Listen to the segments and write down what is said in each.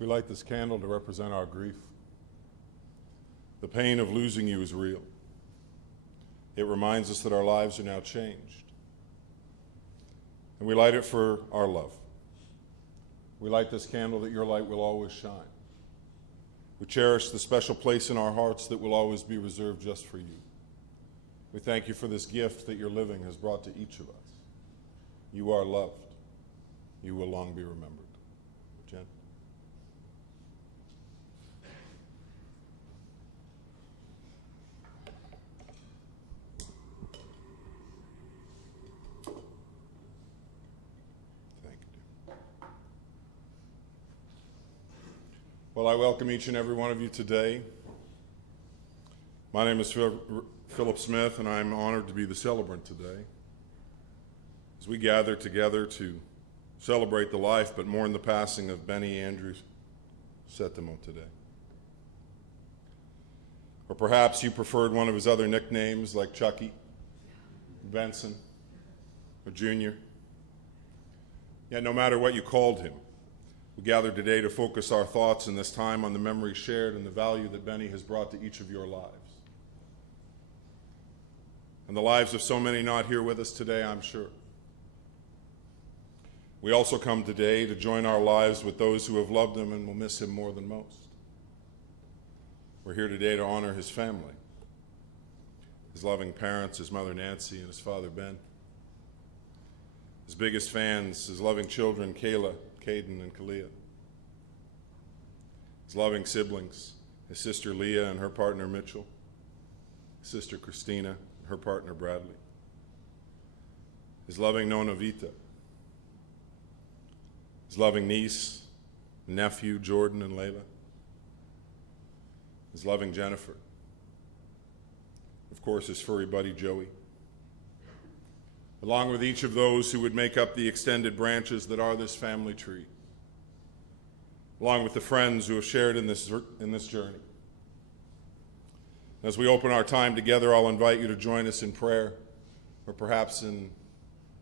We light this candle to represent our grief. The pain of losing you is real. It reminds us that our lives are now changed. And we light it for our love. We light this candle that your light will always shine. We cherish the special place in our hearts that will always be reserved just for you. We thank you for this gift that your living has brought to each of us. You are loved. You will long be remembered. Jen. Thank you, dear. Well, I welcome each and every one of you today. My name is Philip Smith, and I'm honored to be the celebrant today. As we gather together to celebrate the life, but mourn the passing of Benny Andrew Settimo today. Or perhaps you preferred one of his other nicknames like Chucky, Benson, or Junior. Yet no matter what you called him, we gather today to focus our thoughts in this time on the memories shared and the value that Benny has brought to each of your lives. And the lives of so many not here with us today, I'm sure. We also come today to join our lives with those who have loved him and will miss him more than most. We're here today to honor his family, his loving parents, his mother Nancy and his father Ben, his biggest fans, his loving children Kayla, Caden, and Kalia, his loving siblings, his sister Leah and her partner Mitchell, his sister Christina and her partner Bradley, his loving Nona Vita, his loving niece, nephew, Jordan and Layla, his loving Jennifer, of course, his furry buddy, Joey, along with each of those who would make up the extended branches that are this family tree, along with the friends who have shared in this journey. As we open our time together, I'll invite you to join us in prayer, or perhaps in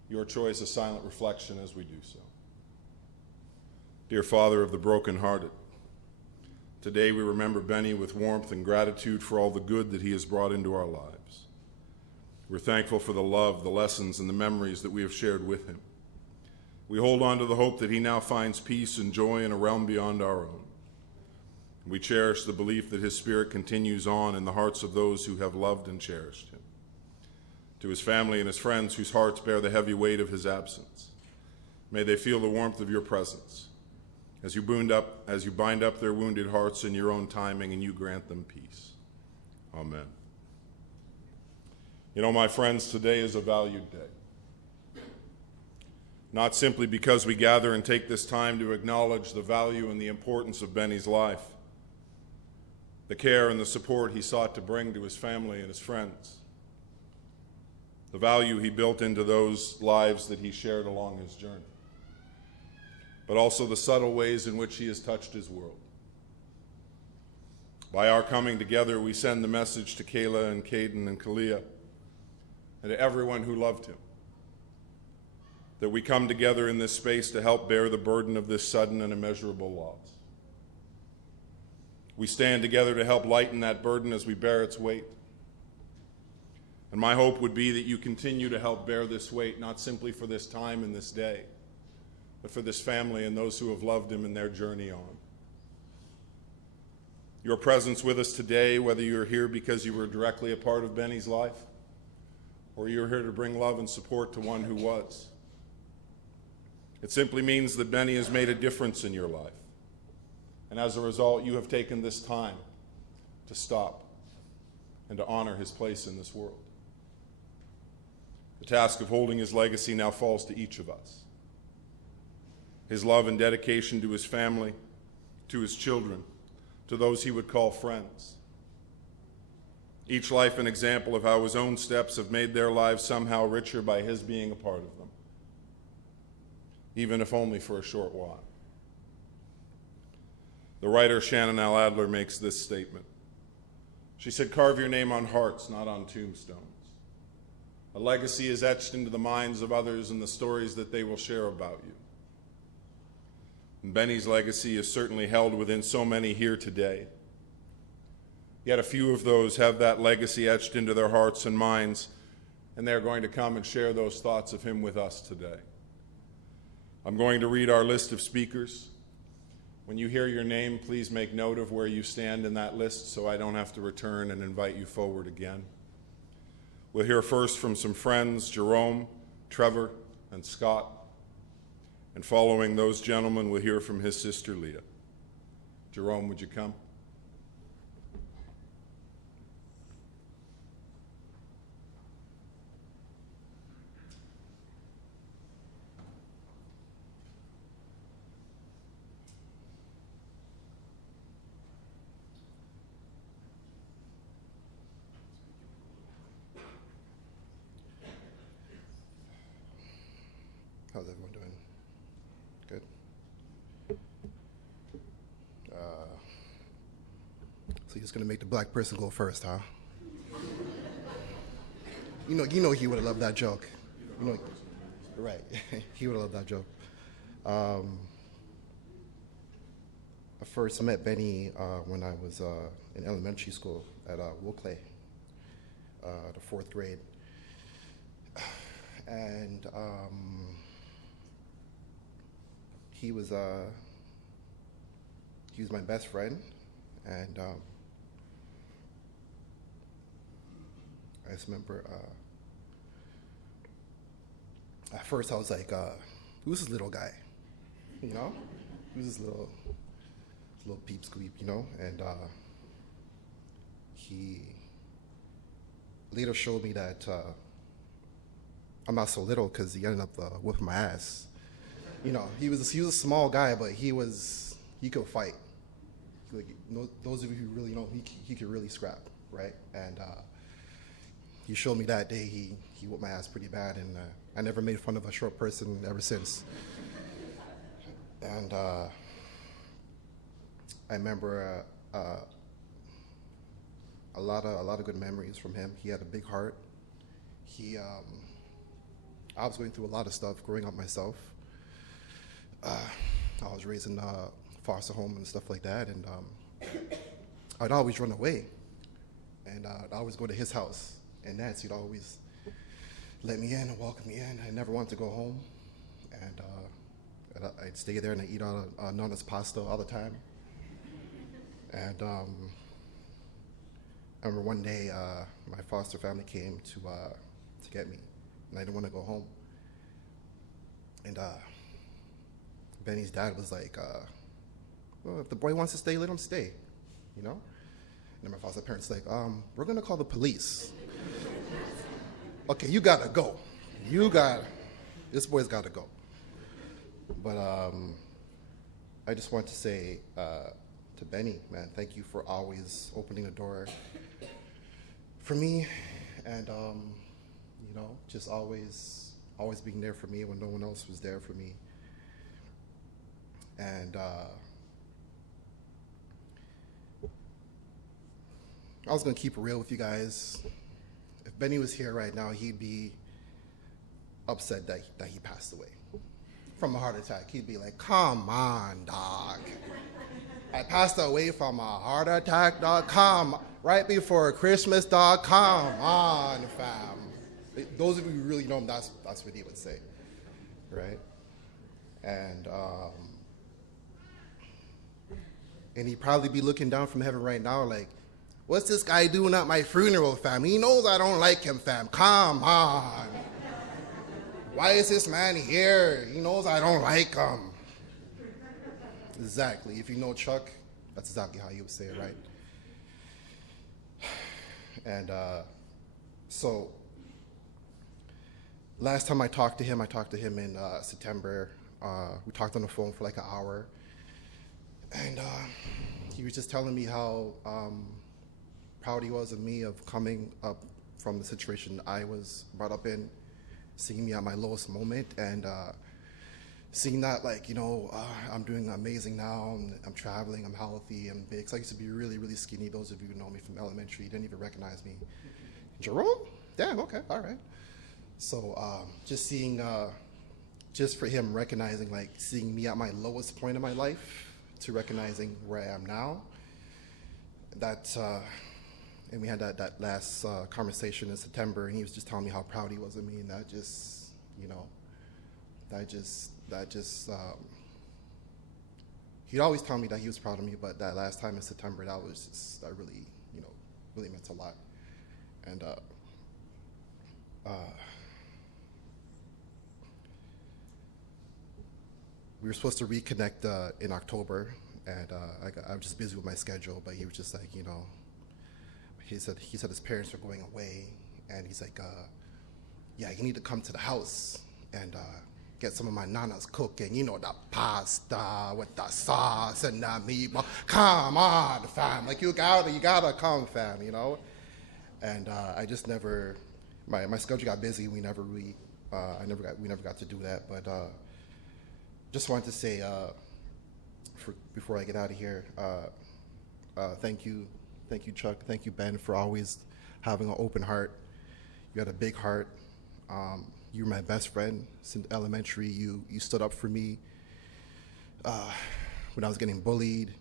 your choice, a silent reflection as we do so. Dear Father of the brokenhearted, today we remember Benny with warmth and gratitude for all the good that he has brought into our lives. We're thankful for the love, the lessons, and the memories that we have shared with him. We hold on to the hope that he now finds peace and joy in a realm beyond our own. We cherish the belief that his spirit continues on in the hearts of those who have loved and cherished him. To his family and his friends whose hearts bear the heavy weight of his absence, may they feel the warmth of your presence as you bind up their wounded hearts in your own timing and you grant them peace. Amen. You know, my friends, today is a valued day. Not simply because we gather and take this time to acknowledge the value and the importance of Benny's life, the care and the support he sought to bring to his family and his friends, the value he built into those lives that he shared along his journey, but also the subtle ways in which he has touched his world. By our coming together, we send the message to Kayla and Caden and Kalia and to everyone who loved him, that we come together in this space to help bear the burden of this sudden and immeasurable loss. We stand together to help lighten that burden as we bear its weight. And my hope would be that you continue to help bear this weight, not simply for this time and this day, but for this family and those who have loved him in their journey on. Your presence with us today, whether you're here because you were directly a part of Benny's life, or you're here to bring love and support to one who was, it simply means that Benny has made a difference in your life. And as a result, you have taken this time to stop and to honor his place in this world. The task of holding his legacy now falls to each of us. His love and dedication to his family, to his children, to those he would call friends. Each life an example of how his own steps have made their lives somehow richer by his being a part of them, even if only for a short while. The writer Shannon L. Adler makes this statement. She said, "Carve your name on hearts, not on tombstones. A legacy is etched into the minds of others in the stories that they will share about you. And Benny's legacy is certainly held within so many here today. Yet a few of those have that legacy etched into their hearts and minds, and they're going to come and share those thoughts of him with us today. I'm going to read our list of speakers. When you hear your name, please make note of where you stand in that list so I don't have to return and invite you forward again. We'll hear first from some friends, Jerome, Trevor, and Scott. And following those gentlemen, we'll hear from his sister, Leah. Jerome, would you come? How's everyone doing? Good? So you're just gonna make the black person go first, huh? You know he would have loved that joke. Right, he would have loved that joke. I first met Benny when I was in elementary school at Woolclay, the 4th grade. And he was my best friend, and I just remember at first I was like, who's this little guy? You know? Who's this little peep squeep, you know? And he later showed me that I'm not so little, because he ended up whipping my ass. You know, he was a small guy, but he could fight. Like, those of you who really know, he could really scrap, right? And he showed me that day. He whipped my ass pretty bad, and I never made fun of a short person ever since. And I remember a lot of good memories from him. He had a big heart. I was going through a lot of stuff growing up myself. I was raised in a foster home and stuff like that, and I'd always run away. And I'd always go to his house, and Nancy'd always let me in and welcome me in. I never wanted to go home, and I'd stay there and I'd eat all Nonna's pasta all the time. And I remember one day my foster family came to get me, and I didn't want to go home. And Benny's dad was like, well, if the boy wants to stay, let him stay, you know? And then my foster parents like, we're gonna call the police. Okay, you gotta go. This boy's gotta go. But I just want to say to Benny, man, thank you for always opening the door for me, and you know, just always being there for me when no one else was there for me. And I was gonna keep it real with you guys. If Benny was here right now, he'd be upset that he passed away from a heart attack. He'd be like, come on, dog. I passed away from a heart attack, dog. Come, right before Christmas, dog. Come on, fam. Those of you who really know him, that's what he would say, right? And he'd probably be looking down from heaven right now like, what's this guy doing at my funeral, fam? He knows I don't like him, fam. Come on. Why is this man here? He knows I don't like him. Exactly. If you know Chuck, that's exactly how he would say it, right? And so last time I talked to him in September. We talked on the phone for like an hour. And he was just telling me how proud he was of me of coming up from the situation I was brought up in, seeing me at my lowest moment, and seeing that, like, you know, I'm doing amazing now. I'm traveling, I'm healthy, I'm big. 'Cause I used to be really, really skinny. Those of you who know me from elementary didn't even recognize me. Jerome? Damn, okay, all right. So just seeing just for him recognizing, like, seeing me at my lowest point in my life to recognizing where I am now, that, and we had that last conversation in September, and he was just telling me how proud he was of me, and that just, he'd always tell me that he was proud of me, but that last time in September, that was just, that really, really meant a lot. And we were supposed to reconnect in October, and I was just busy with my schedule, but he was just like, he said his parents were going away, and he's like, yeah, you need to come to the house and get some of my nana's cooking, the pasta with the sauce and the meatball. Come on, fam, like you gotta come, fam, And I just never, my schedule got busy. We never got to do that. But just wanted to say, before I get out of here, thank you, Chuck. Thank you, Ben, for always having an open heart. You had a big heart. You were my best friend since elementary. You stood up for me when I was getting bullied.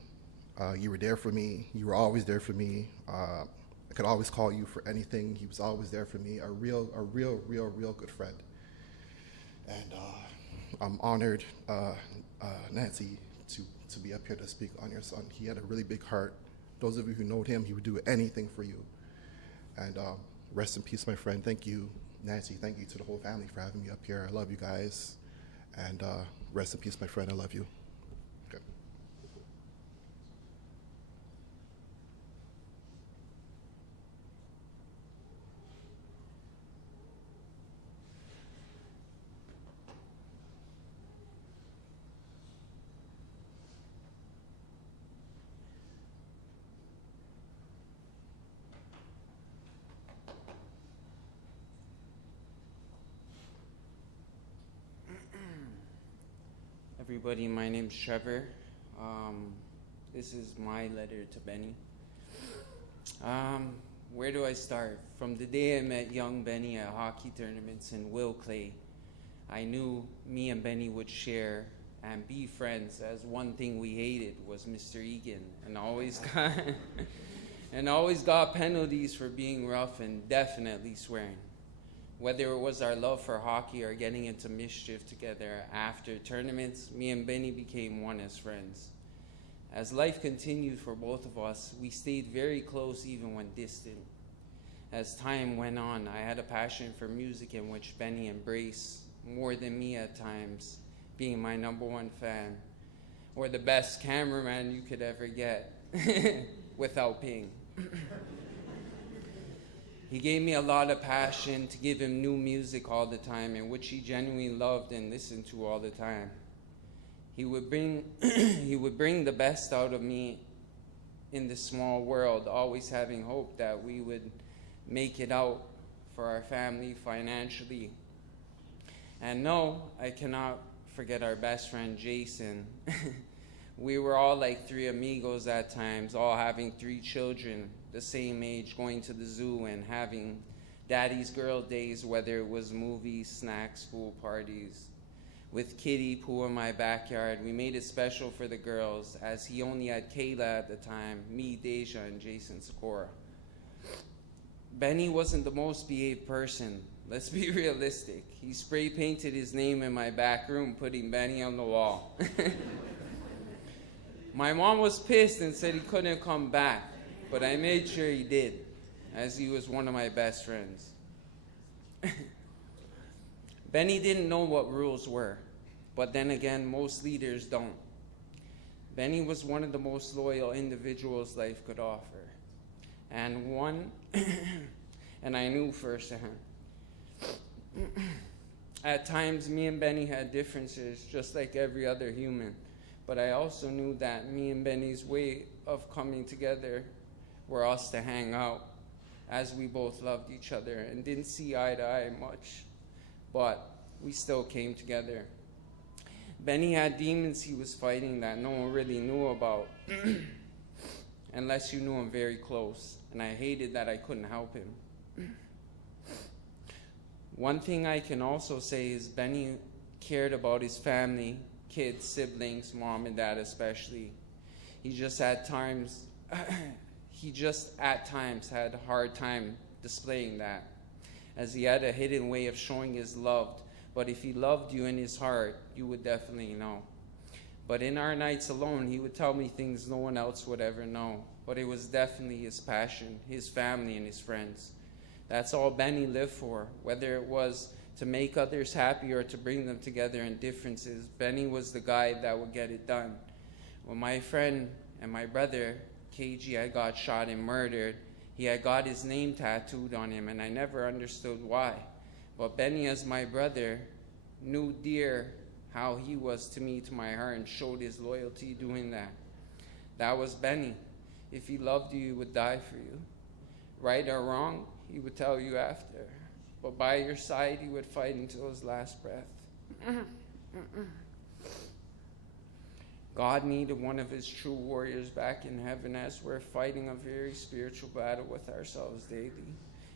You were there for me. You were always there for me. I could always call you for anything. He was always there for me. A real good friend. And I'm honored, Nancy, to be up here to speak on your son. He had a really big heart. Those of you who know him, he would do anything for you. And rest in peace, my friend. Thank you, Nancy. Thank you to the whole family for having me up here. I love you guys. And rest in peace, my friend. I love you. Okay. Everybody, my name's Trevor. This is my letter to Benny. Where do I start? From the day I met young Benny at hockey tournaments in Will Clay, I knew me and Benny would share and be friends, as one thing we hated was Mr. Egan, and always got penalties for being rough and definitely swearing. Whether it was our love for hockey or getting into mischief together after tournaments, me and Benny became one as friends. As life continued for both of us, we stayed very close even when distant. As time went on, I had a passion for music in which Benny embraced more than me at times, being my #1 fan, or the best cameraman you could ever get, without paying. He gave me a lot of passion to give him new music all the time, in which he genuinely loved and listened to all the time. He would bring the best out of me in this small world, always having hope that we would make it out for our family financially. And no, I cannot forget our best friend, Jason. We were all like three amigos at times, all having 3 children, the same age, going to the zoo and having daddy's girl days, whether it was movies, snacks, school parties. With kiddie pool in my backyard, we made it special for the girls, as he only had Kayla at the time, me, Deja, and Jason Sikora. Benny wasn't the most behaved person. Let's be realistic. He spray painted his name in my back room, putting Benny on the wall. My mom was pissed and said he couldn't come back, but I made sure he did, as he was one of my best friends. Benny didn't know what rules were, but then again, most leaders don't. Benny was one of the most loyal individuals life could offer, and I knew firsthand. At times, me and Benny had differences, just like every other human, but I also knew that me and Benny's way of coming together were us to hang out, as we both loved each other and didn't see eye to eye much, but we still came together. Benny had demons he was fighting that no one really knew about, unless you knew him very close, and I hated that I couldn't help him. One thing I can also say is Benny cared about his family, kids, siblings, mom and dad especially. He just at times had a hard time displaying that, as he had a hidden way of showing his love. But if he loved you in his heart, you would definitely know. But in our nights alone, he would tell me things no one else would ever know. But it was definitely his passion, his family, and his friends. That's all Benny lived for, whether it was to make others happy or to bring them together in differences. Benny was the guy that would get it done. When my friend and my brother, KG, had got shot and murdered, he had got his name tattooed on him, and I never understood why. But Benny, as my brother, knew dear how he was to me, to my heart, and showed his loyalty doing that. That was Benny. If he loved you, he would die for you. Right or wrong, he would tell you after. But by your side, he would fight until his last breath. God needed one of his true warriors back in heaven, as we're fighting a very spiritual battle with ourselves daily.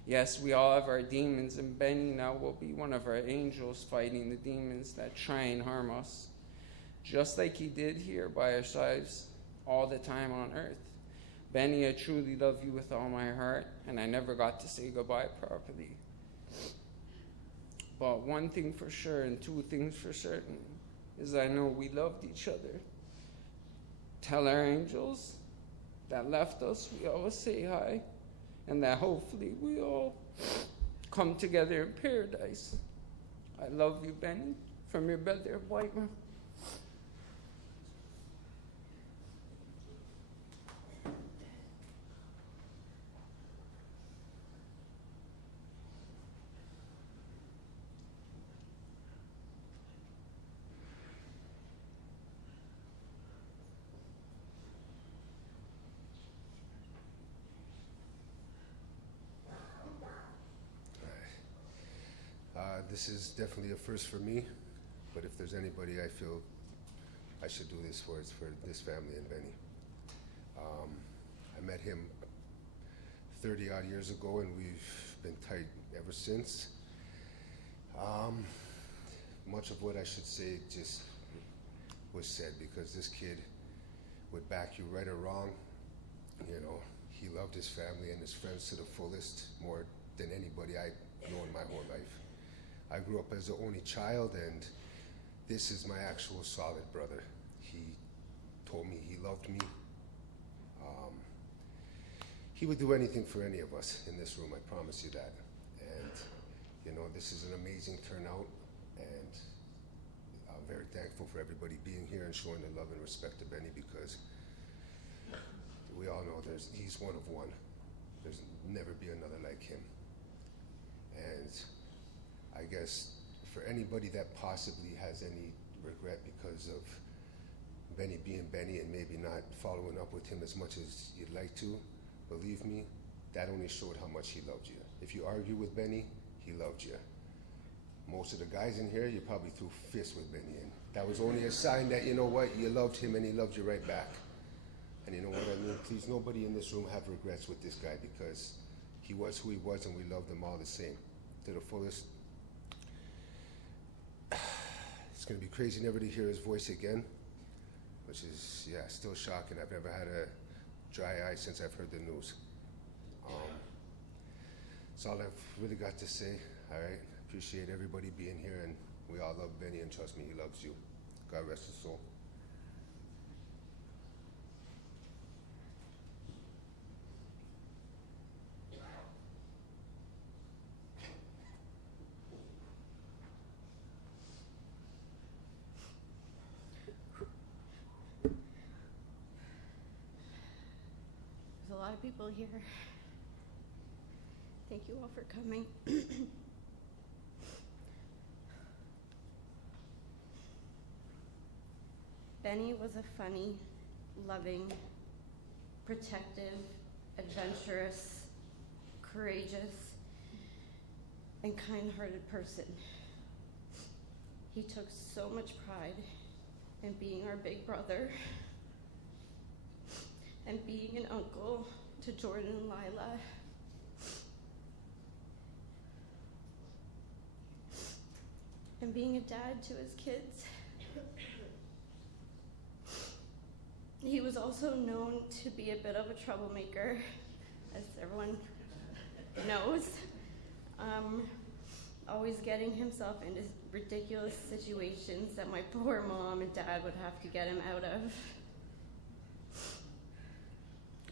Yes, we all have our demons, and Benny now will be one of our angels fighting the demons that try and harm us, just like he did here by our sides all the time on earth. Benny, I truly love you with all my heart, and I never got to say goodbye properly. But one thing for sure, and two things for certain, is I know we loved each other. Tell our angels that left us we always say hi, and that hopefully we all come together in paradise. I love you, Benny, from your brother, Whiteman. This is definitely a first for me, but if there's anybody I feel I should do this for, it's for this family and Benny. I met him 30 odd years ago, and we've been tight ever since. Much of what I should say just was said, because this kid would back you right or wrong. You know, he loved his family and his friends to the fullest, more than anybody I've known my whole life. I grew up as the only child, and this is my actual solid brother. He told me he loved me. He would do anything for any of us in this room, I promise you that. And, you know, this is an amazing turnout, and I'm very thankful for everybody being here and showing the love and respect to Benny, because we all know he's one of one. There's never be another like him. And I guess for anybody that possibly has any regret because of Benny being Benny and maybe not following up with him as much as you'd like to, believe me, that only showed how much he loved you. If you argue with Benny, he loved you. Most of the guys in here, you probably threw fists with Benny, and that was only a sign that, you know what, you loved him and he loved you right back. And you know what I mean? Please, nobody in this room have regrets with this guy, because he was who he was, and we loved him all the same, to the fullest. It's gonna be crazy never to hear his voice again, which is, yeah, still shocking. I've never had a dry eye since I've heard the news. That's all I've really got to say. All right, appreciate everybody being here, and we all love Benny, and trust me, he loves you. God rest his soul. There's a lot of people here. Thank you all for coming. Benny was a funny, loving, protective, adventurous, courageous, and kind-hearted person. He took so much pride in being our big brother and being an uncle to Jordan and Lila. and being a dad to his kids. He was also known to be a bit of a troublemaker, as everyone knows. Always getting himself into ridiculous situations that my poor mom and dad would have to get him out of.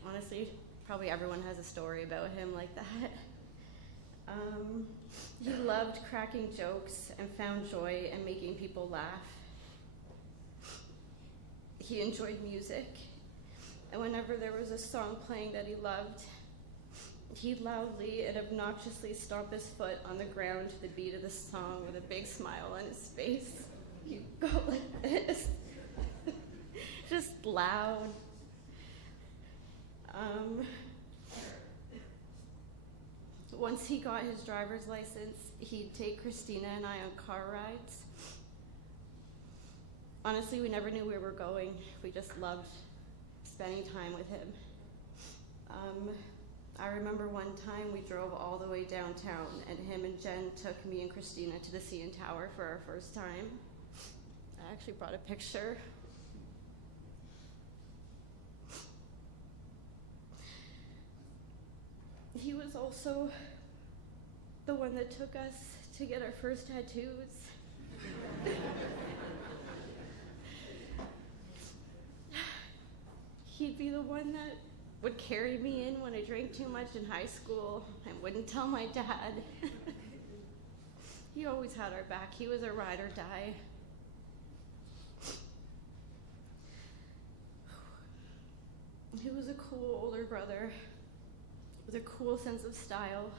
Honestly, probably everyone has a story about him like that. He loved cracking jokes and found joy in making people laugh. He enjoyed music, and whenever there was a song playing that he loved, he'd loudly and obnoxiously stomp his foot on the ground to the beat of the song with a big smile on his face. He'd go like this, just loud. Once he got his driver's license, he'd take Christina and I on car rides. Honestly, we never knew where we were going. We just loved spending time with him. I remember one time we drove all the way downtown, and him and Jen took me and Christina to the CN Tower for our first time. I actually brought a picture. He was also the one that took us to get our first tattoos. He'd be the one that would carry me in when I drank too much in high school and wouldn't tell my dad. He always had our back. He was a ride or die. He was a cool older brother with a cool sense of style.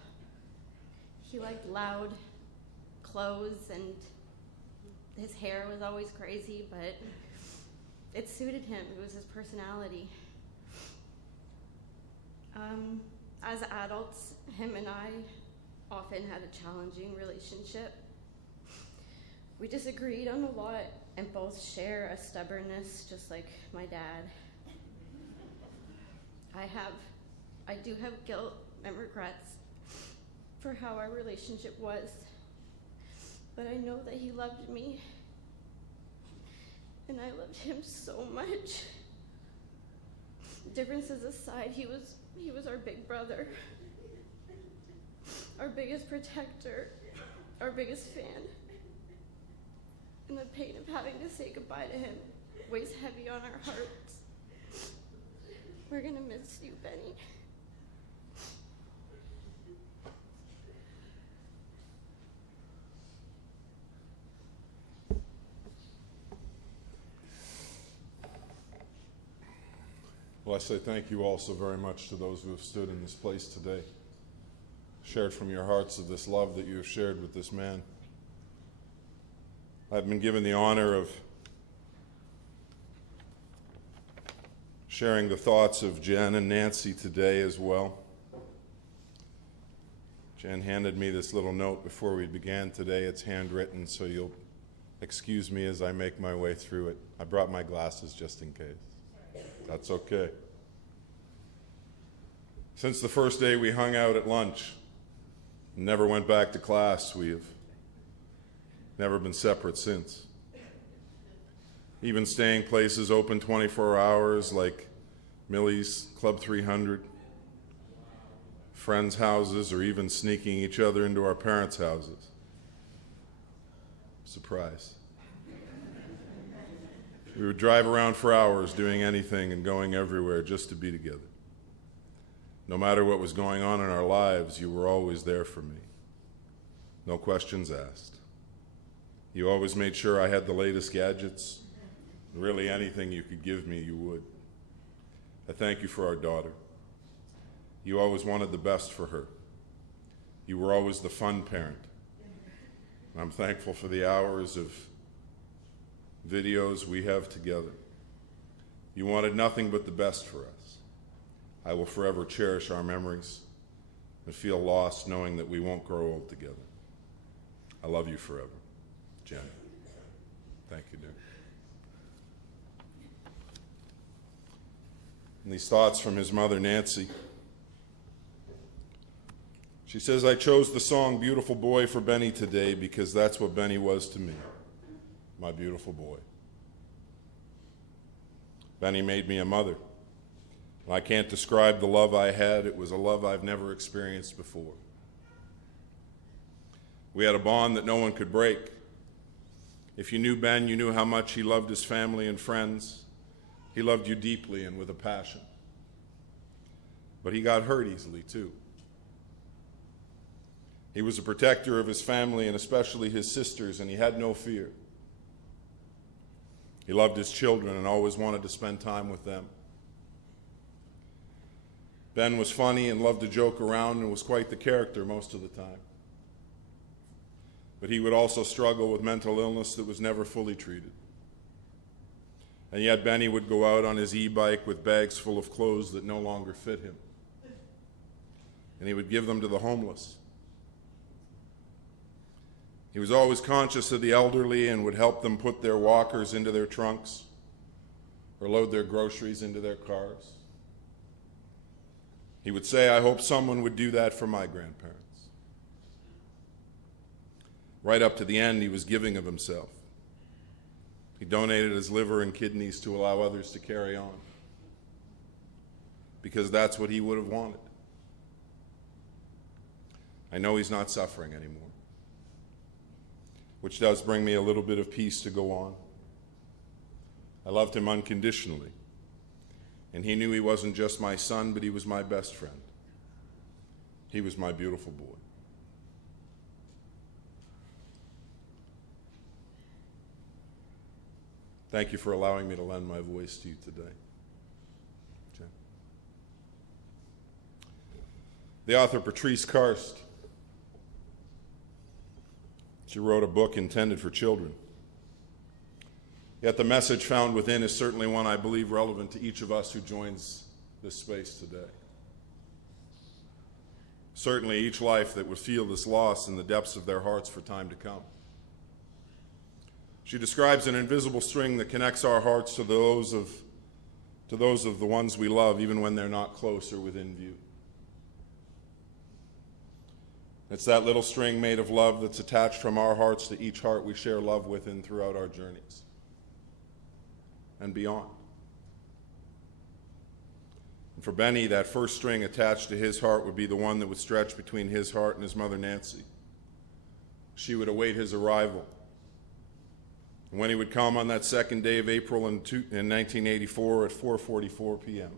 He liked loud clothes, and his hair was always crazy, but it suited him. It was his personality. As adults, him and I often had a challenging relationship. We disagreed on a lot and both share a stubbornness just like my dad. I do have guilt and regrets for how our relationship was, but I know that he loved me, and I loved him so much. Differences aside, he was our big brother, our biggest protector, our biggest fan. And the pain of having to say goodbye to him weighs heavy on our hearts. We're gonna miss you, Benny. Well, I say thank you also very much to those who have stood in this place today, shared from your hearts of this love that you have shared with this man. I've been given the honor of sharing the thoughts of Jen and Nancy today as well. Jen handed me this little note before we began today. It's handwritten, so you'll excuse me as I make my way through it. I brought my glasses just in case. That's okay. Since the first day we hung out at lunch, never went back to class, we have never been separate since. Even staying places open 24 hours like Millie's Club 300, friends' houses, or even sneaking each other into our parents' houses. Surprise. We would drive around for hours doing anything and going everywhere just to be together. No matter what was going on in our lives, you were always there for me. No questions asked. You always made sure I had the latest gadgets. Really anything you could give me, you would. I thank you for our daughter. You always wanted the best for her. You were always the fun parent. I'm thankful for the hours of videos we have together. You wanted nothing but the best for us. I will forever cherish our memories and feel lost knowing that we won't grow old together. I love you forever, Jen. Thank you, dear. And these thoughts from his mother, Nancy. She says, I chose the song Beautiful Boy for Benny today because that's what Benny was to me, my beautiful boy. Benny made me a mother. And I can't describe the love I had. It was a love I've never experienced before. We had a bond that no one could break. If you knew Ben, you knew how much he loved his family and friends. He loved you deeply and with a passion. But he got hurt easily, too. He was a protector of his family and especially his sisters, and he had no fear. He loved his children and always wanted to spend time with them. Ben was funny and loved to joke around and was quite the character most of the time. But he would also struggle with mental illness that was never fully treated. And yet Benny would go out on his e-bike with bags full of clothes that no longer fit him. And he would give them to the homeless. He was always conscious of the elderly and would help them put their walkers into their trunks or load their groceries into their cars. He would say, I hope someone would do that for my grandparents. Right up to the end, he was giving of himself. He donated his liver and kidneys to allow others to carry on, because that's what he would have wanted. I know he's not suffering anymore, which does bring me a little bit of peace to go on. I loved him unconditionally, and he knew he wasn't just my son, but he was my best friend. He was my beautiful boy. Thank you for allowing me to lend my voice to you today. Jen. The author Patrice Karst, she wrote a book intended for children. Yet the message found within is certainly one I believe relevant to each of us who joins this space today. Certainly each life that would feel this loss in the depths of their hearts for time to come. She describes an invisible string that connects our hearts to those of the ones we love, even when they're not close or within view. It's that little string made of love that's attached from our hearts to each heart we share love with and throughout our journeys and beyond. And for Benny, that first string attached to his heart would be the one that would stretch between his heart and his mother Nancy. She would await his arrival. And when he would come on that second day of April in 1984 at 4:44 p.m.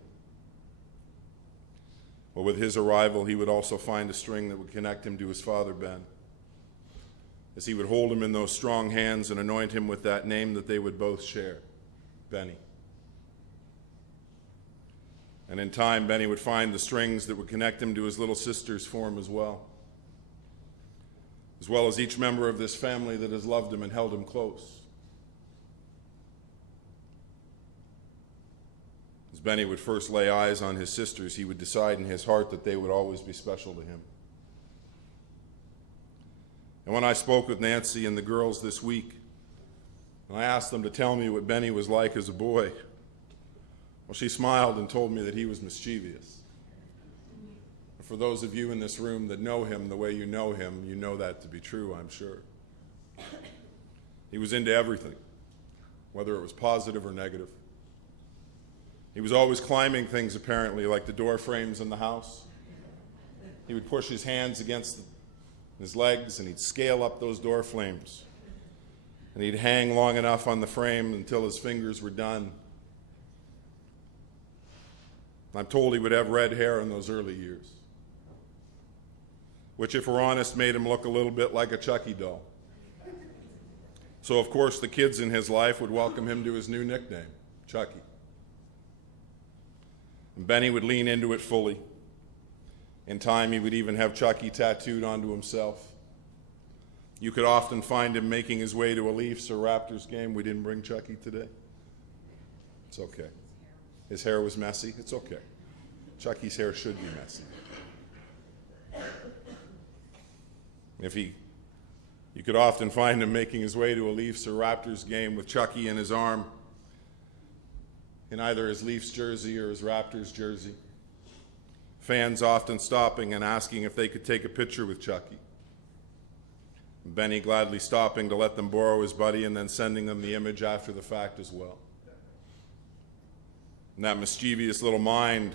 Well, with his arrival, he would also find a string that would connect him to his father, Ben, as he would hold him in those strong hands and anoint him with that name that they would both share, Benny. And in time, Benny would find the strings that would connect him to his little sister's form as well as each member of this family that has loved him and held him close. As Benny would first lay eyes on his sisters, he would decide in his heart that they would always be special to him. And when I spoke with Nancy and the girls this week, and I asked them to tell me what Benny was like as a boy, well, she smiled and told me that he was mischievous. And for those of you in this room that know him the way you know him, you know that to be true, I'm sure. He was into everything, whether it was positive or negative. He was always climbing things, apparently, like the door frames in the house. He would push his hands against his legs, and he'd scale up those door frames. And he'd hang long enough on the frame until his fingers were done. I'm told he would have red hair in those early years, which, if we're honest, made him look a little bit like a Chucky doll. So, of course, the kids in his life would welcome him to his new nickname, Chucky. And Benny would lean into it fully. In time, he would even have Chucky tattooed onto himself. You could often find him making his way to a Leafs or Raptors game. We didn't bring Chucky today. It's okay. His hair was messy. It's okay. Chucky's hair should be messy. You could often find him making his way to a Leafs or Raptors game with Chucky in his arm, in either his Leafs jersey or his Raptors jersey, fans often stopping and asking if they could take a picture with Chucky. Benny gladly stopping to let them borrow his buddy and then sending them the image after the fact as well. And that mischievous little mind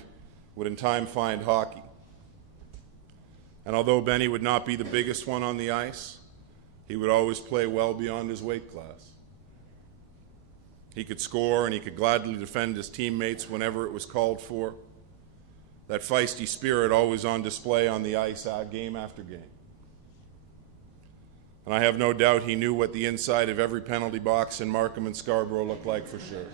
would in time find hockey. And although Benny would not be the biggest one on the ice, he would always play well beyond his weight class. He could score and he could gladly defend his teammates whenever it was called for. That feisty spirit always on display on the ice, game after game. And I have no doubt he knew what the inside of every penalty box in Markham and Scarborough looked like for sure.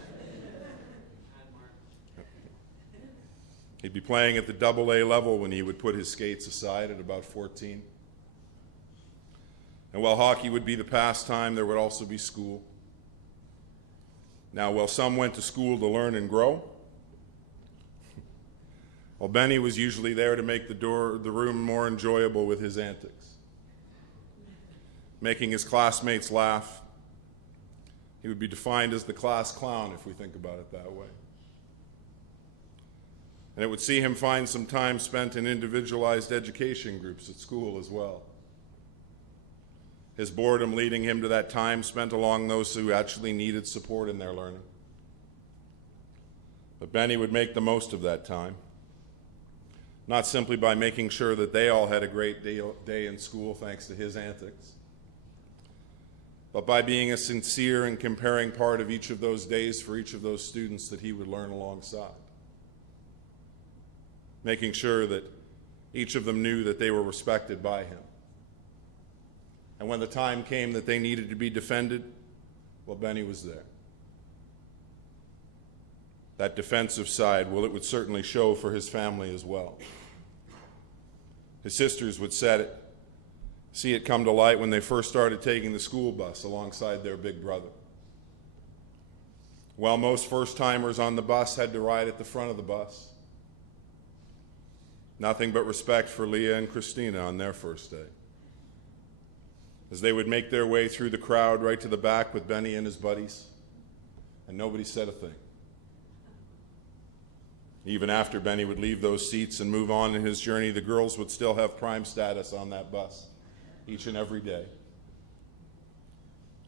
He'd be playing at the AA level when he would put his skates aside at about 14. And while hockey would be the pastime, there would also be school. Now, while some went to school to learn and grow, well, Benny was usually there to make the room more enjoyable with his antics, making his classmates laugh. He would be defined as the class clown, if we think about it that way. And it would see him find some time spent in individualized education groups at school as well. His boredom leading him to that time spent along those who actually needed support in their learning. But Benny would make the most of that time, not simply by making sure that they all had a great day in school thanks to his antics, but by being a sincere and comparing part of each of those days for each of those students that he would learn alongside, making sure that each of them knew that they were respected by him. And when the time came that they needed to be defended, well, Benny was there. That defensive side, well, it would certainly show for his family as well. His sisters would see it come to light when they first started taking the school bus alongside their big brother. While most first-timers on the bus had to ride at the front of the bus, nothing but respect for Leah and Christina on their first day, as they would make their way through the crowd right to the back with Benny and his buddies, and nobody said a thing. Even after Benny would leave those seats and move on in his journey, the girls would still have prime status on that bus each and every day.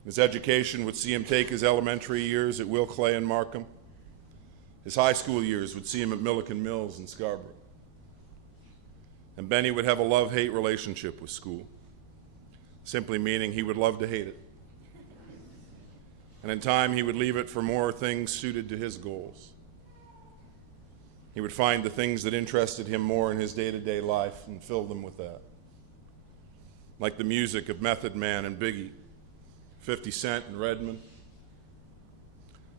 His education would see him take his elementary years at Will Clay and Markham. His high school years would see him at Milliken Mills in Scarborough. And Benny would have a love-hate relationship with school, simply meaning he would love to hate it. And in time, he would leave it for more things suited to his goals. He would find the things that interested him more in his day-to-day life and fill them with that, like the music of Method Man and Biggie, 50 Cent and Redman,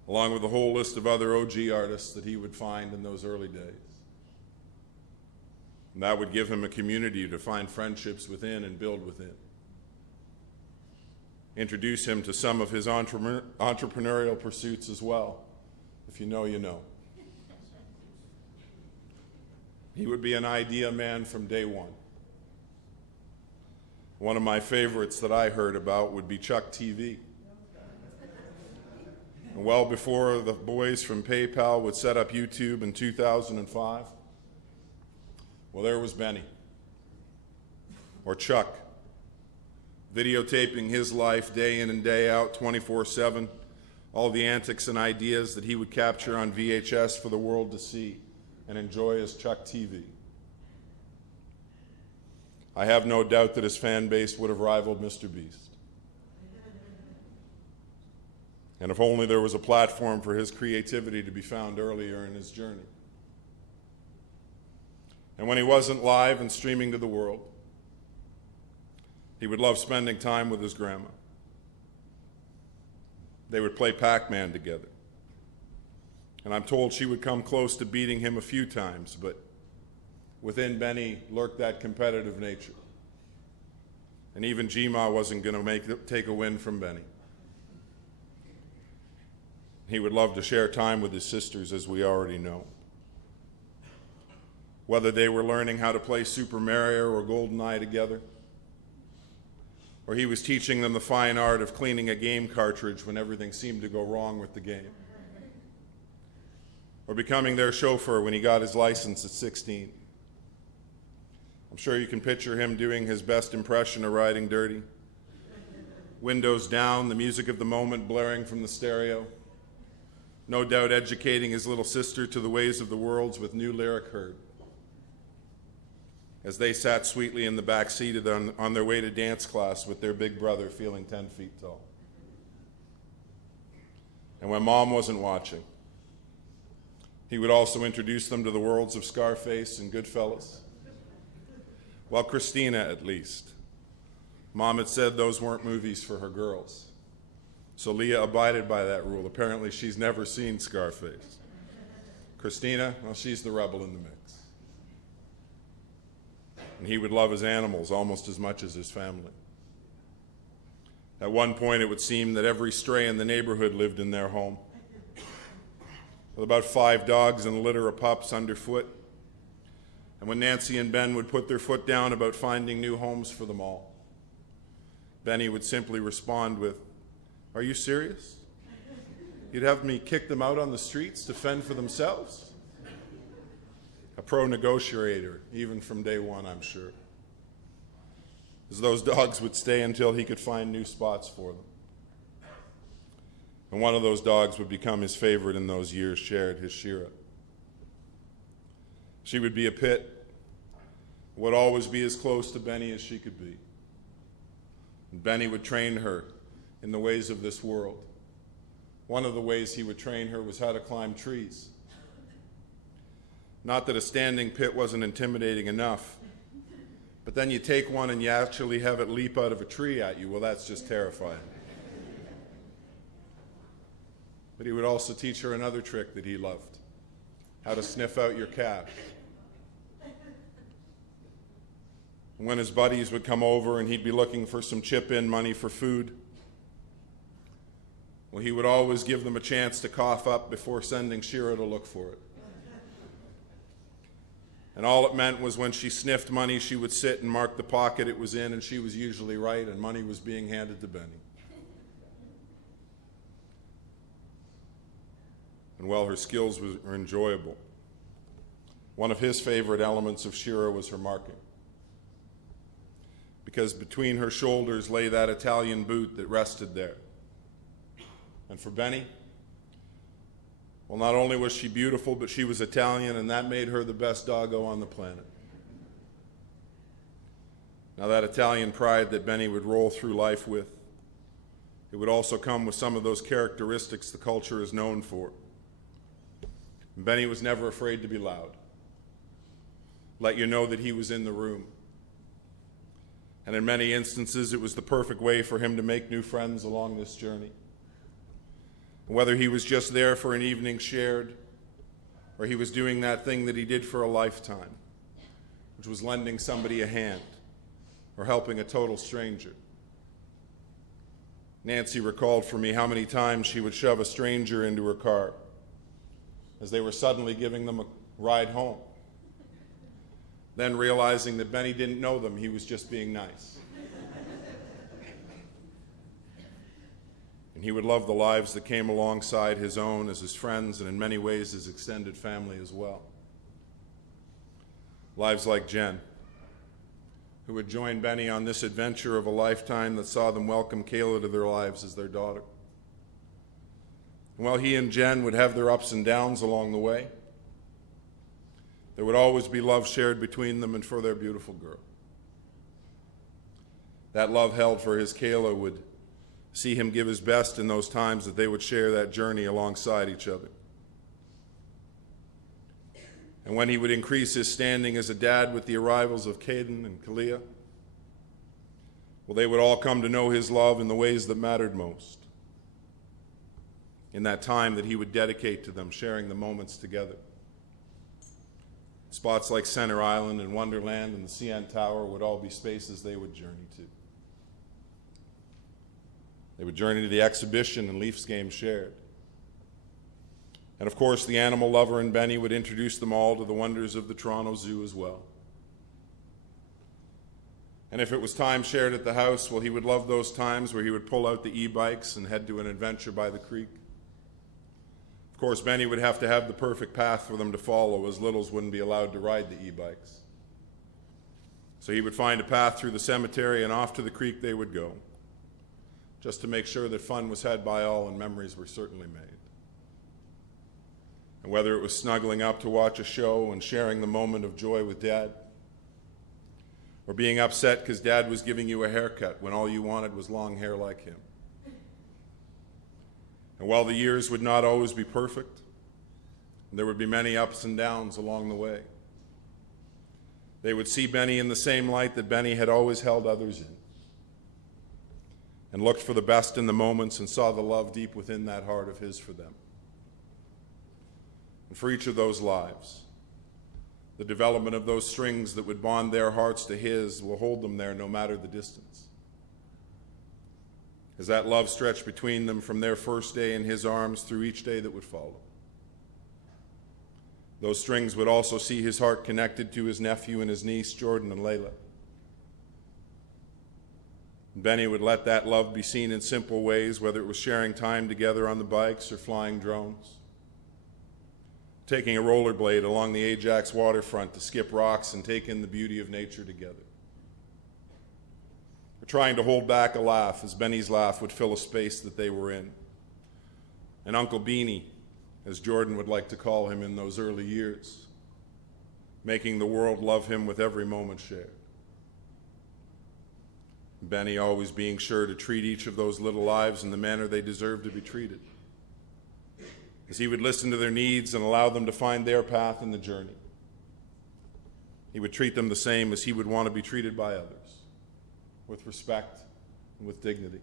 along with a whole list of other OG artists that he would find in those early days. And that would give him a community to find friendships within and build within. Introduce him to some of his entrepreneurial pursuits as well. If you know, you know. He would be an idea man from day one. One of my favorites that I heard about would be Chuck TV. And well before the boys from PayPal would set up YouTube in 2005, well, there was Benny, or Chuck, videotaping his life day in and day out, 24/7, all the antics and ideas that he would capture on VHS for the world to see and enjoy as Chuck TV. I have no doubt that his fan base would have rivaled Mr. Beast. And if only there was a platform for his creativity to be found earlier in his journey. And when he wasn't live and streaming to the world, he would love spending time with his grandma. They would play Pac-Man together. And I'm told she would come close to beating him a few times, but within Benny lurked that competitive nature. And even G-Ma wasn't going to take a win from Benny. He would love to share time with his sisters, as we already know. Whether they were learning how to play Super Mario or GoldenEye together, or he was teaching them the fine art of cleaning a game cartridge when everything seemed to go wrong with the game, or becoming their chauffeur when he got his license at 16. I'm sure you can picture him doing his best impression of Riding Dirty. Windows down, the music of the moment blaring from the stereo. No doubt educating his little sister to the ways of the world with new lyric heard. As they sat sweetly in the back seat on their way to dance class with their big brother feeling 10 feet tall. And when Mom wasn't watching, he would also introduce them to the worlds of Scarface and Goodfellas. Well, Christina, at least. Mom had said those weren't movies for her girls. So Leah abided by that rule. Apparently, she's never seen Scarface. Christina, well, she's the rebel in the mix. And he would love his animals almost as much as his family. At one point, it would seem that every stray in the neighborhood lived in their home, with about 5 dogs and a litter of pups underfoot. And when Nancy and Ben would put their foot down about finding new homes for them all, Benny would simply respond with, "Are you serious? You'd have me kick them out on the streets to fend for themselves?" A pro-negotiator, even from day one, I'm sure. As those dogs would stay until he could find new spots for them. And one of those dogs would become his favorite in those years shared, his Shira. She would be a pit, would always be as close to Benny as she could be. And Benny would train her in the ways of this world. One of the ways he would train her was how to climb trees. Not that a standing pit wasn't intimidating enough, but then you take one and you actually have it leap out of a tree at you. Well, that's just terrifying. But he would also teach her another trick that he loved, how to sniff out your cash. And when his buddies would come over and he'd be looking for some chip-in money for food, well, he would always give them a chance to cough up before sending Shira to look for it. And all it meant was when she sniffed money, she would sit and mark the pocket it was in, and she was usually right, and money was being handed to Benny. And while her skills were enjoyable, one of his favorite elements of Shira was her marking. Because between her shoulders lay that Italian boot that rested there. And for Benny, well, not only was she beautiful, but she was Italian, and that made her the best doggo on the planet. Now, that Italian pride that Benny would roll through life with, it would also come with some of those characteristics the culture is known for. And Benny was never afraid to be loud, let you know that he was in the room. And in many instances, it was the perfect way for him to make new friends along this journey. Whether he was just there for an evening shared, or he was doing that thing that he did for a lifetime, which was lending somebody a hand or helping a total stranger. Nancy recalled for me how many times she would shove a stranger into her car as they were suddenly giving them a ride home. Then realizing that Benny didn't know them, he was just being nice. And he would love the lives that came alongside his own as his friends and in many ways his extended family as well. Lives like Jen, who would join Benny on this adventure of a lifetime that saw them welcome Kayla to their lives as their daughter. And while he and Jen would have their ups and downs along the way, there would always be love shared between them and for their beautiful girl. That love held for his Kayla would see him give his best in those times that they would share that journey alongside each other. And when he would increase his standing as a dad with the arrivals of Caden and Kalia, well, they would all come to know his love in the ways that mattered most. In that time that he would dedicate to them, sharing the moments together. Spots like Center Island and Wonderland and the CN Tower would all be spaces they would journey to. They would journey to the exhibition and Leafs game shared. And of course, the animal lover in Benny would introduce them all to the wonders of the Toronto Zoo as well. And if it was time shared at the house, well, he would love those times where he would pull out the e-bikes and head to an adventure by the creek. Of course, Benny would have to have the perfect path for them to follow, as littles wouldn't be allowed to ride the e-bikes. So he would find a path through the cemetery, and off to the creek they would go, just to make sure that fun was had by all and memories were certainly made. And whether it was snuggling up to watch a show and sharing the moment of joy with Dad, or being upset because Dad was giving you a haircut when all you wanted was long hair like him. And while the years would not always be perfect, and there would be many ups and downs along the way, they would see Benny in the same light that Benny had always held others in, and looked for the best in the moments and saw the love deep within that heart of his for them. And for each of those lives, the development of those strings that would bond their hearts to his will hold them there no matter the distance. As that love stretched between them from their first day in his arms through each day that would follow. Those strings would also see his heart connected to his nephew and his niece, Jordan and Layla. Benny would let that love be seen in simple ways, whether it was sharing time together on the bikes or flying drones, taking a rollerblade along the Ajax waterfront to skip rocks and take in the beauty of nature together, or trying to hold back a laugh as Benny's laugh would fill a space that they were in. And Uncle Beanie, as Jordan would like to call him in those early years, making the world love him with every moment shared. Benny always being sure to treat each of those little lives in the manner they deserved to be treated, as he would listen to their needs and allow them to find their path in the journey. He would treat them the same as he would want to be treated by others, with respect and with dignity.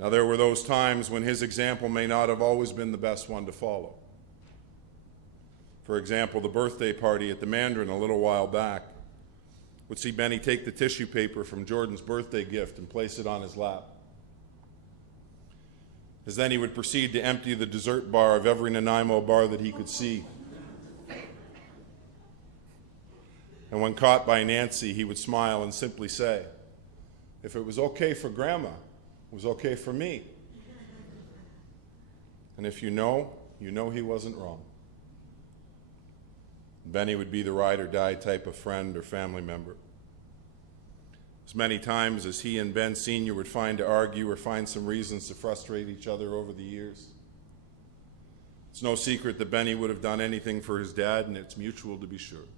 Now, there were those times when his example may not have always been the best one to follow. For example, the birthday party at the Mandarin a little while back would see Benny take the tissue paper from Jordan's birthday gift and place it on his lap. As then he would proceed to empty the dessert bar of every Nanaimo bar that he could see. And when caught by Nancy, he would smile and simply say, "If it was okay for Grandma, it was okay for me." And if you know he wasn't wrong. Benny would be the ride or die type of friend or family member. As many times as he and Ben Sr. would find to argue or find some reasons to frustrate each other over the years, it's no secret that Benny would have done anything for his dad, and it's mutual to be sure.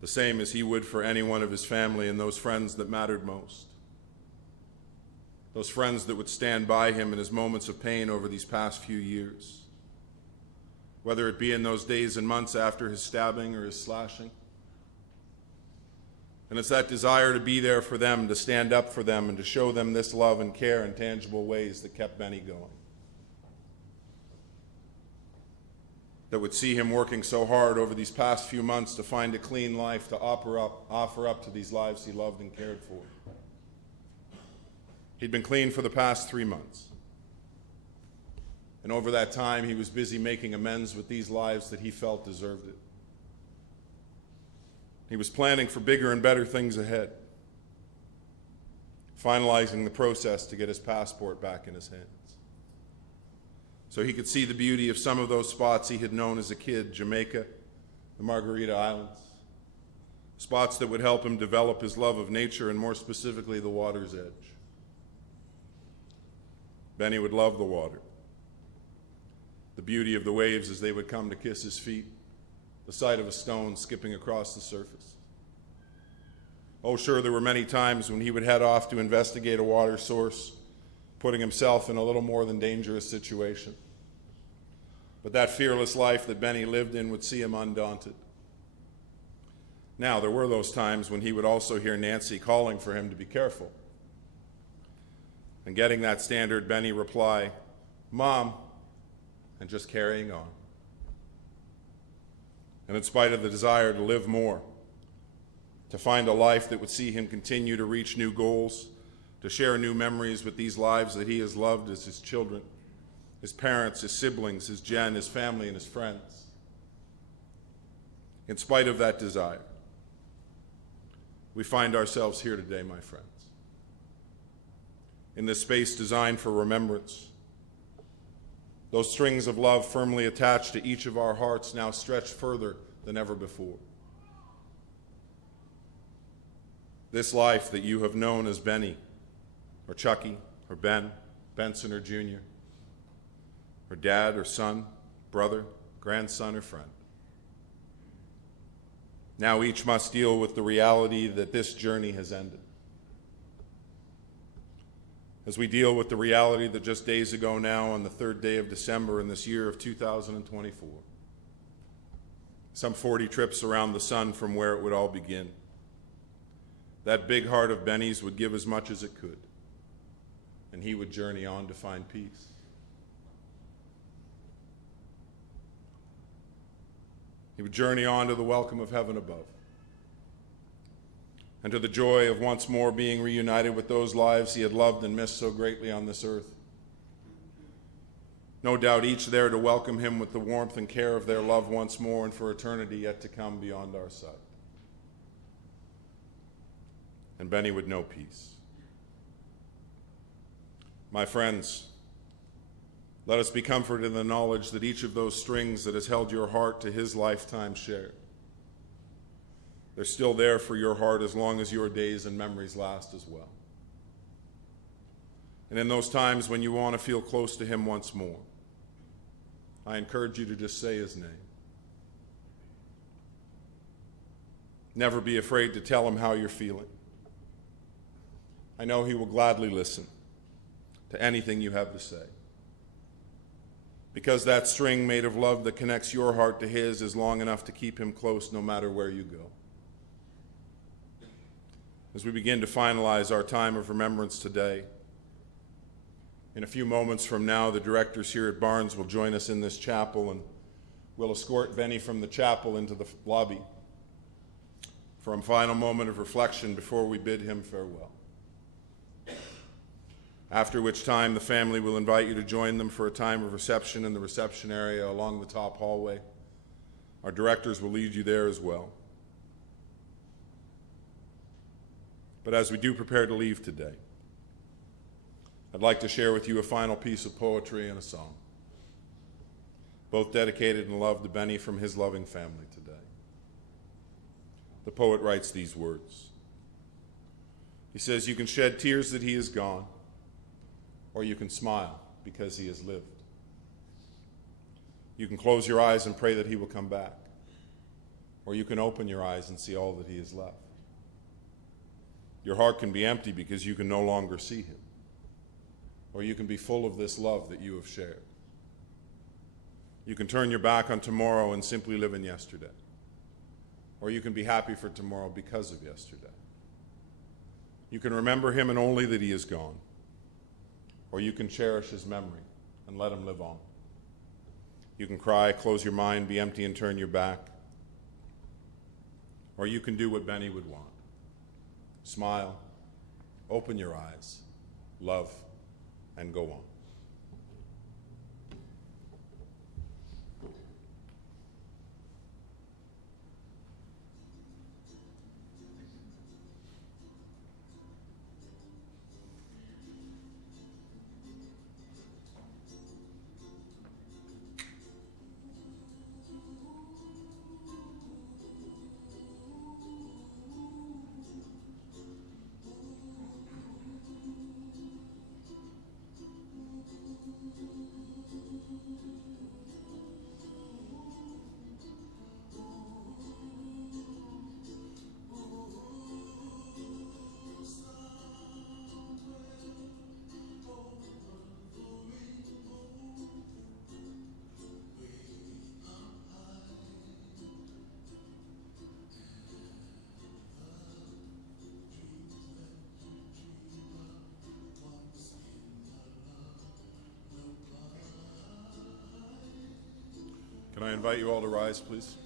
The same as he would for any one of his family and those friends that mattered most. Those friends that would stand by him in his moments of pain over these past few years. Whether it be in those days and months after his stabbing or his slashing. And it's that desire to be there for them, to stand up for them, and to show them this love and care in tangible ways that kept Benny going. That would see him working so hard over these past few months to find a clean life to offer up to these lives he loved and cared for. He'd been clean for the past 3 months. And over that time, he was busy making amends with these lives that he felt deserved it. He was planning for bigger and better things ahead, finalizing the process to get his passport back in his hands, so he could see the beauty of some of those spots he had known as a kid, Jamaica, the Margarita Islands, spots that would help him develop his love of nature and more specifically the water's edge. Benny would love the water. The beauty of the waves as they would come to kiss his feet, the sight of a stone skipping across the surface. Oh, sure, there were many times when he would head off to investigate a water source, putting himself in a little more than dangerous situation. But that fearless life that Benny lived in would see him undaunted. Now, there were those times when he would also hear Nancy calling for him to be careful. And getting that standard Benny reply, "Mom," and just carrying on. And in spite of the desire to live more, to find a life that would see him continue to reach new goals, to share new memories with these lives that he has loved as his children, his parents, his siblings, his Jen, his family, and his friends. In spite of that desire, we find ourselves here today, my friends, in this space designed for remembrance. Those strings of love firmly attached to each of our hearts now stretch further than ever before. This life that you have known as Benny, or Chucky, or Ben, Benson, or Junior, or dad, or son, brother, grandson, or friend. Now each must deal with the reality that this journey has ended. As we deal with the reality that just days ago now, on the 3rd day of December in this year of 2024, some 40 trips around the sun from where it would all begin, that big heart of Benny's would give as much as it could, and he would journey on to find peace. He would journey on to the welcome of heaven above, and to the joy of once more being reunited with those lives he had loved and missed so greatly on this earth. No doubt each there to welcome him with the warmth and care of their love once more and for eternity yet to come beyond our sight. And Benny would know peace. My friends, let us be comforted in the knowledge that each of those strings that has held your heart to his lifetime share, they're still there for your heart as long as your days and memories last as well. And in those times when you want to feel close to him once more, I encourage you to just say his name. Never be afraid to tell him how you're feeling. I know he will gladly listen to anything you have to say, because that string made of love that connects your heart to his is long enough to keep him close no matter where you go. As we begin to finalize our time of remembrance today, in a few moments from now, the directors here at Barnes will join us in this chapel, and we'll escort Benny from the chapel into the lobby for a final moment of reflection before we bid him farewell. After which time, the family will invite you to join them for a time of reception in the reception area along the top hallway. Our directors will lead you there as well. But as we do prepare to leave today, I'd like to share with you a final piece of poetry and a song, both dedicated in love to Benny from his loving family today. The poet writes these words. He says, "You can shed tears that he is gone, or you can smile because he has lived. You can close your eyes and pray that he will come back, or you can open your eyes and see all that he has left. Your heart can be empty because you can no longer see him, or you can be full of this love that you have shared. You can turn your back on tomorrow and simply live in yesterday, or you can be happy for tomorrow because of yesterday. You can remember him and only that he is gone, or you can cherish his memory and let him live on. You can cry, close your mind, be empty and turn your back, or you can do what Benny would want. Smile, open your eyes, love, and go on." Can I invite you all to rise, please?